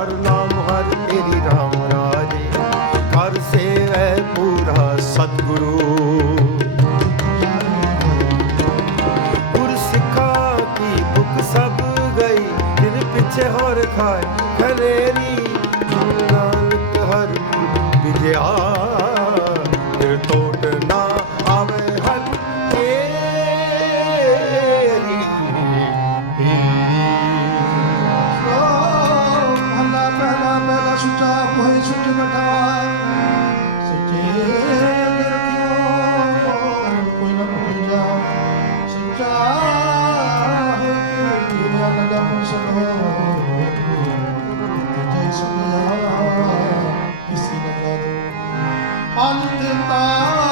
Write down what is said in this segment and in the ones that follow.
ਹਰ ਨਾਮ, ਹਰ ਤੇਰੀ ਰਾਮ ਰਾਜੇ। ਹਰ ਸੇਵੈ ਪੂਰਾ ਸਤਿਗੁਰੂ। ਗੁਰ ਸਿੱਖਾ ਕੀ ਸਭ ਗਈ ਦਿਨ ਪਿੱਛੇ ਹੋਰ ਖਾਏ ਖਲੇਰੀ ਨਾਨਕ ਹਰ ਵਿਜਿਆ ਅੰਤ ਤਾ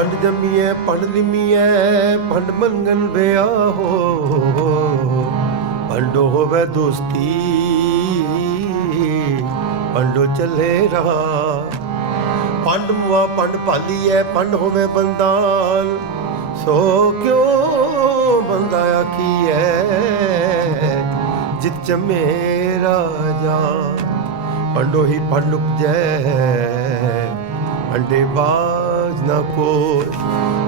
ਪੰਡ ਜੰਮੀਐ, ਪੰਡ ਨਿਮੀਐ, ਪੰਡ ਮੰਗਨ ਵਿਆਹੋ ਪੰਡੋ ਹੋਵੇ ਦੋਸਤੀ, ਪੰਡੋ ਚੱਲੇ ਰਾ ਪੰਡ ਮੁਆ, ਪੰਡ ਭਾਲੀਐ, ਪੰਡ ਹੋਵੇ ਬੰਦਾਨ ਸੋ ਕਿਉ ਬੰਦਾ ਆਖੀਐ, ਜਿਤ ਚ ਮੇਰਾ ਜਾ ਪੰਡੋ ਹੀ ਪੰਡ ਉਪਜੈ, ਅੰਡੇ ਬਾ ਨਾ ਕੋ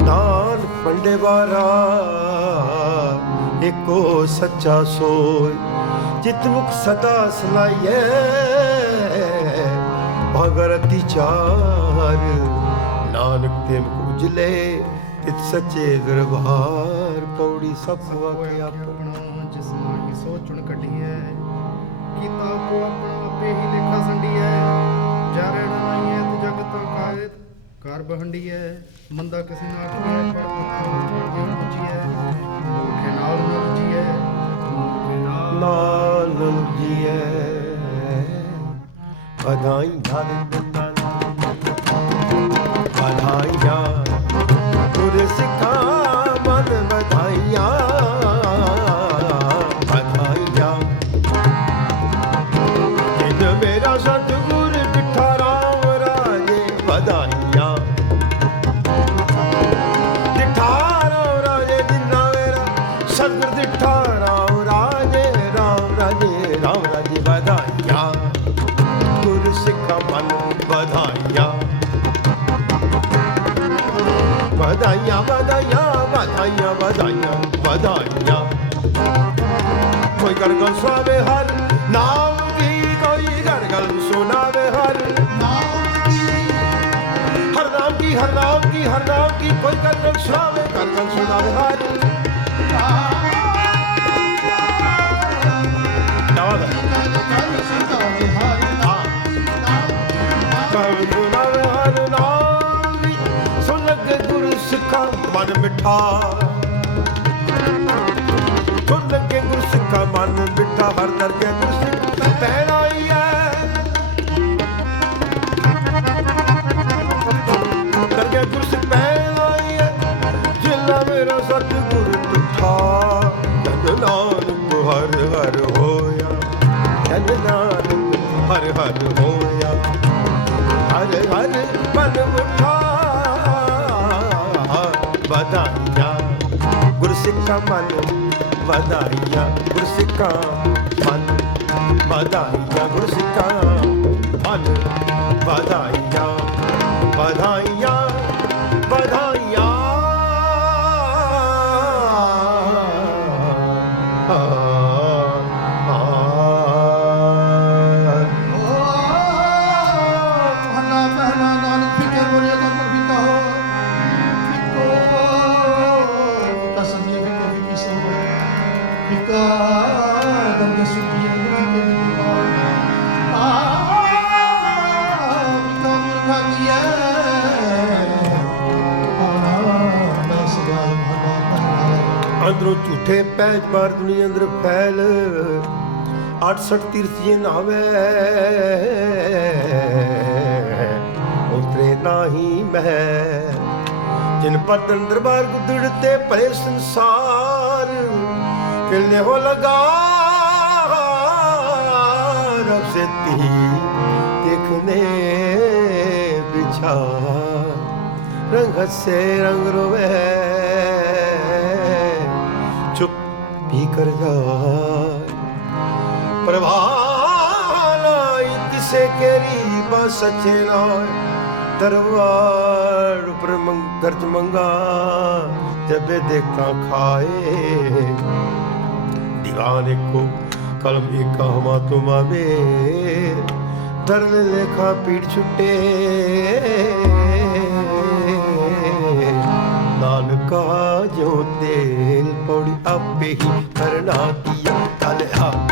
ਨਾਨ ਪੰਡੇ ਵਾਰਾ ਏਕੋ ਸੱਚਾ ਸੋਇ ਜਿਤ ਮੁਖ ਸਦਾ ਸਲਾਈਐ ਭਗਰਤੀ ਚਾਰ। ਨਾਨਕ ਤੇ ਮੁਖ ਉਜਲੇ ਇਤ ਸੱਚੇ ਦਰਬਾਰ। ਪੌੜੀ ਸਭ ਵਾਕੇ ਆਪਣਾ ਆਪਣਾ ਜਿਸ ਨਾਲ ਕੀ ਸੋਚਣ ਕੱਢੀਐ ਕੀਤਾ ਕੋ ਆਪਣਾ ਆਪੇ ਹੀ ਲੇਖਾ ਸੰਡੀਐ। ਜਾ ਰਹਿਣਾ ਨਹੀਂ ਹੈ ਤੇ ਜਗਤ ਕਾਇ ਕਰ ਹੈ ਮੰਦਾ ਕਿਸੇ ਨਾਲ ਕੀਐ ਵਧਾਈਆਂ ਵਧਾਈਆਂ ਵਧਾਈਆਂ ਵਧਾਈਆਂ ਵਧਾਈਆਂ। ਕੋਈ ਕਰ ਗਲ ਹਰ, ਨਾਮ ਕੀ ਕੋਈ ਕਰ ਸੁਣਾਵੇ ਹਰ। ਹਰ ਨਾਮ ਕੀ ਹਰ ਨਾਮ ਕੀ ਹਰ ਨਾਮ ਕੀ ਕੋਈ ਗਰਗਲ ਗਲ ਸੁਣਾਵੇ ਕਰ ਸੁਣਾਵੇ ਹਰ। ਮਿਠਾ। ਸੁਣ ਲੱਗੇ ਗੁਰੂ ਸਿੱਖਾਂ ਮਨ ਮਿੱਠਾ, ਹਰ ਦਰਗੇ ਗੁਰੂ ਸਿੱਖ ਪੈਣਾ ਹੀ ਹੈ ਦਰਗੇ ਗੁਰੂ ਸਿੱਖ ਪੈਣਾ ਹੀ ਹੈ ਜਿਲਾ ਮੇਰਾ ਸਤਿਗੁਰ ਤੁਠਾ ਤਨ ਨਾਨਕ ਹਰ ਹਰ ਹੋਇਆ ਤਨ ਨਾਨਕ ਹਰ ਹਰ ਹੋਇਆ। ਹਰ ਹਰ ਮਨ ਉਠਾ ਵਧਾਈਆਂ। ਗੁਰਸਿੱਖਾਂ ਮਨ ਵਧਾਈਆਂ। ਗੁਰਸਿੱਖਾਂ ਮਨ ਵਧਾਈਆਂ। ਗੁਰਸਿੱਖਾਂ ਮਨ ਵਧਾਈਆਂ। ਫਿਕਾ ਦੰਦ ਸੁਤੀ ਮੁਕੀ ਕੇ ਵੀ ਆ ਫਿਕਾ ਮੁਰਖਾ ਕੀਆ ਆਣਾ ਮੈਂ ਸਦਾ ਭਲਾ ਅੰਦਰੋਂ ਝੂਠੇ ਪੈਜ ਬਾਰ ਦੁਨੀਆ ਅੰਦਰ ਫੈਲ 68 ਤੀਰਥੀਏ ਜੇ ਨਾਵੇ। ਉਤਰੇ ਨਾਹੀ ਮੈਂ, ਜਿਨ ਪਤਨ ਦਰਬਾਰ ਗੁਦੜਤੇ ਭਲੇ ਸੰਸਾਰ। दिल ने हो लगा रब से ती देखने बिछा रंग से रंग रोवे चुप भी कर जा प्रभालाई किसे केरी बा सचे राय दरबार पर मंग गर्ज मंगा जब देखा खाए ਨਿਧਾਨ ਇੱਕੋ ਕਲਮ ਏਕਾ ਹਮਾ ਤੁਮਾਵੇ ਦਰਨ ਲੇਖਾ ਪੀੜ ਛੁੱਟੇ। ਨਾਨਕਾ ਜੋ ਤੇਲ ਪੌੜੀ ਆਪੇ ਹੀ ਕਰਨਾ ਕੀਆ ਤਨ ਆਪੇ